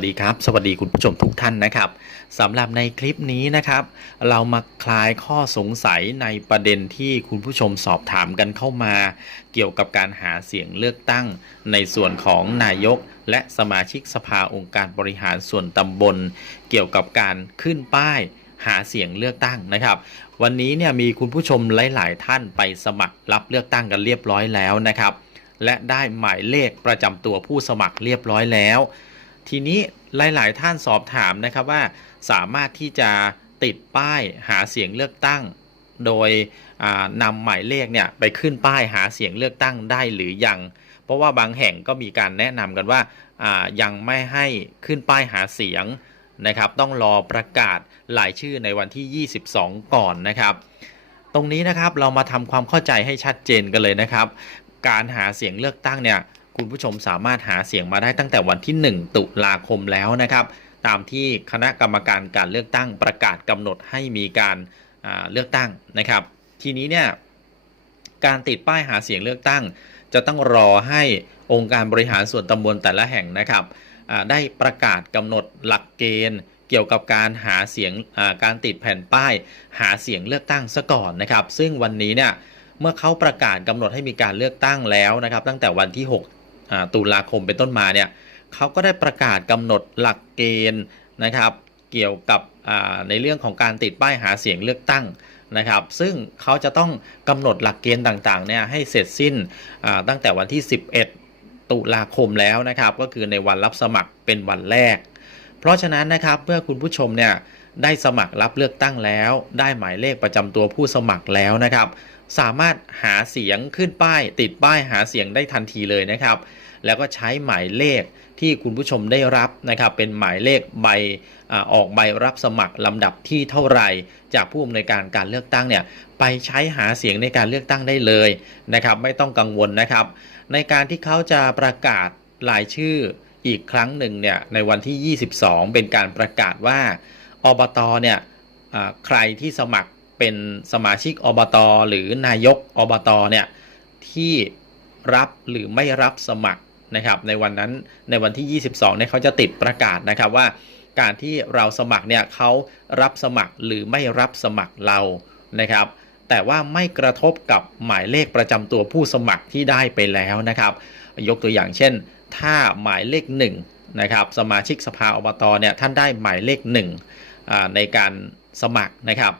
วัสดีครับ สวัสดีคุณผู้ชมทุกท่านนะครับสำหรับในคลิปนี้นะครับ เรามาคลายข้อสงสัยในประเด็นที่คุณผู้ชมสอบถามกันเข้ามา เกี่ยวกับการหาเสียงเลือกตั้ง ในส่วนของนายกและสมาชิกสภาองค์การบริหารส่วนตำบล เกี่ยวกับการขึ้นป้ายหาเสียงเลือกตั้งนะครับ วันนี้เนี่ยมีคุณผู้ชมหลาย ๆ ท่านไปสมัครรับเลือกตั้งกันเรียบร้อยแล้วนะครับ และได้หมายเลขประจำตัวผู้สมัครเรียบร้อยแล้ว ทีนี้หลาย ๆ ท่านสอบถามนะครับว่าสามารถที่จะติดป้ายหาเสียงเลือกตั้ง โดยนำหมายเลขเนี่ยไปขึ้นป้ายหาเสียงเลือกตั้งได้หรือยัง เพราะว่าบางแห่งก็มีการแนะนำกันว่าอ่ายังไม่ให้ขึ้นป้ายหาเสียงนะครับ ต้องรอประกาศรายชื่อในวันที่ 22 ก่อนนะครับ ตรงนี้นะครับเรามาทำความเข้าใจให้ชัดเจนกันเลยนะครับ การหาเสียงเลือกตั้งเนี่ย คุณผู้ชมสามารถหาเสียงมาได้ตั้งแต่วันที่ 1 ตุลาคมแล้วนะครับ ตามที่คณะกรรมการการเลือกตั้งประกาศกำหนดให้มีการาเลือกตั้งนะครับ ทีนี้เนี่ยการติดป้ายหาเสียงเลือกตั้ง จะต้องรอให้องค์การบริหารส่วนตำบลแต่ละแห่งนะครับได้ประกาศกำหนดหลักเกณฑ์เกี่ยวกับการหาเสียงการติดแผ่นป้ายหาเสียงเลือกตั้งซะก่อนนะครับ ซึ่งวันนี้เนี่ยเมื่อเขาประกาศกำหนดให้มีการเลือกตั้งแล้วนะครับ ตั้งแต่วันที่ 6 ตุลาคมเป็นต้นมาเนี่ยเขาก็ได้ประกาศกำหนดหลักเกณฑ์นะครับเกี่ยวกับในเรื่องของการติดป้ายหาเสียงเลือกตั้งนะครับ ซึ่งเขาจะต้องกำหนดหลักเกณฑ์ต่างๆเนี่ยให้เสร็จสิ้นตั้งแต่วันที่ 11 ตุลาคมแล้วนะครับ ก็คือในวันรับสมัครเป็นวันแรก เพราะฉะนั้นนะครับเมื่อคุณผู้ชมเนี่ย ได้สมัครรับเลือกตั้งแล้ว ได้หมายเลขประจำตัวผู้สมัครแล้วนะครับ สามารถหาเสียงขึ้นป้าย ติดป้ายหาเสียงได้ทันทีเลยนะครับ แล้วก็ใช้หมายเลขที่คุณผู้ชมได้รับนะครับ เป็นหมายเลขใบอออกใบรับสมัครลำดับที่เท่าไหร่ จากผู้อำนวยการการเลือกตั้งเนี่ยไปใช้หาเสียงในการเลือกตั้งได้เลยนะครับ ไม่ต้องกังวลนะครับ ในการที่เขาจะประกาศรายชื่ออีกครั้งหนึ่งเนี่ยในวันที่ 22 เป็นการประกาศว่า อบตเนี่ยใครที่สมัครเป็นสมาชิกอบต หรือนายกอบตเนี่ยที่รับหรือไม่รับสมัครนะครับ ในวันนั้นในวันที่ 22เนี่ยเขาจะติดประกาศนะครับว่าการที่เราสมัครเนี่ยเขารับสมัครหรือไม่รับสมัครเรานะครับ แต่ว่าไม่กระทบกับหมายเลขประจำตัวผู้สมัครที่ได้ไปแล้วนะครับ ยกตัวอย่างเช่น ถ้าหมายเลข1นะครับสมาชิกสภาอบตเนี่ยท่านได้หมายเลข1อ่า ในการสมัครนะครับ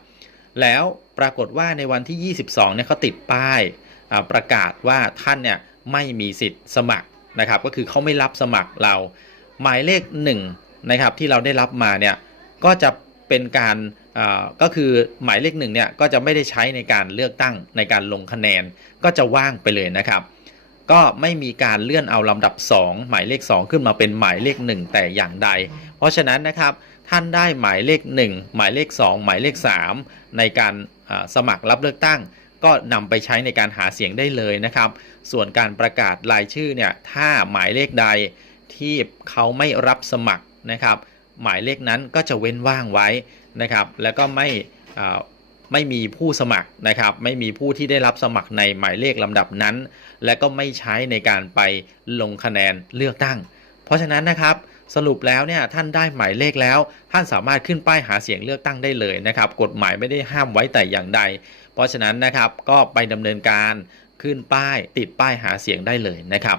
แล้วปรากฏว่าในวันที่ 22เนี่ยเขาติดป้ายประกาศว่าท่านเนี่ยไม่มีสิทธิ์สมัครนะครับ ก็คือเขาไม่รับสมัครเรา หมายเลข1นะครับที่เราได้รับมาเนี่ยก็จะเป็นการก็คือหมายเลขหนึ่งเนี่ยก็จะไม่ได้ใช้ในการเลือกตั้งในการลงคะแนนก็จะว่างไปเลยนะครับ ก็ไม่มีการเลื่อนเอาลำดับ 2 หมายเลข 2 ขึ้นมาเป็นหมายเลข 1 แต่อย่างใด เพราะฉะนั้นนะครับ ท่านได้หมายเลข 1 หมายเลข 2 หมายเลข 3 ในการสมัครรับเลือกตั้ง ก็นำไปใช้ในการหาเสียงได้เลยนะครับ ส่วนการประกาศรายชื่อเนี่ยถ้าหมายเลขใดที่เขาไม่รับสมัครนะครับ หมายเลขนั้นก็จะเว้นว่างไว้นะครับ แล้วก็ไม่ไม่มีผู้สมัครนะครับ ไม่มีผู้ที่ได้รับสมัครในหมายเลขลำดับนั้น และก็ไม่ใช้ในการไปลงคะแนนเลือกตั้ง เพราะฉะนั้นนะครับ สรุปแล้วเนี่ยท่านได้หมายเลขแล้ว ท่านสามารถขึ้นป้ายหาเสียงเลือกตั้งได้เลยนะครับ กฎหมายไม่ได้ห้ามไว้แต่อย่างใด เพราะฉะนั้นนะครับก็ไปดำเนินการขึ้นป้ายติดป้ายหาเสียงได้เลยนะครับ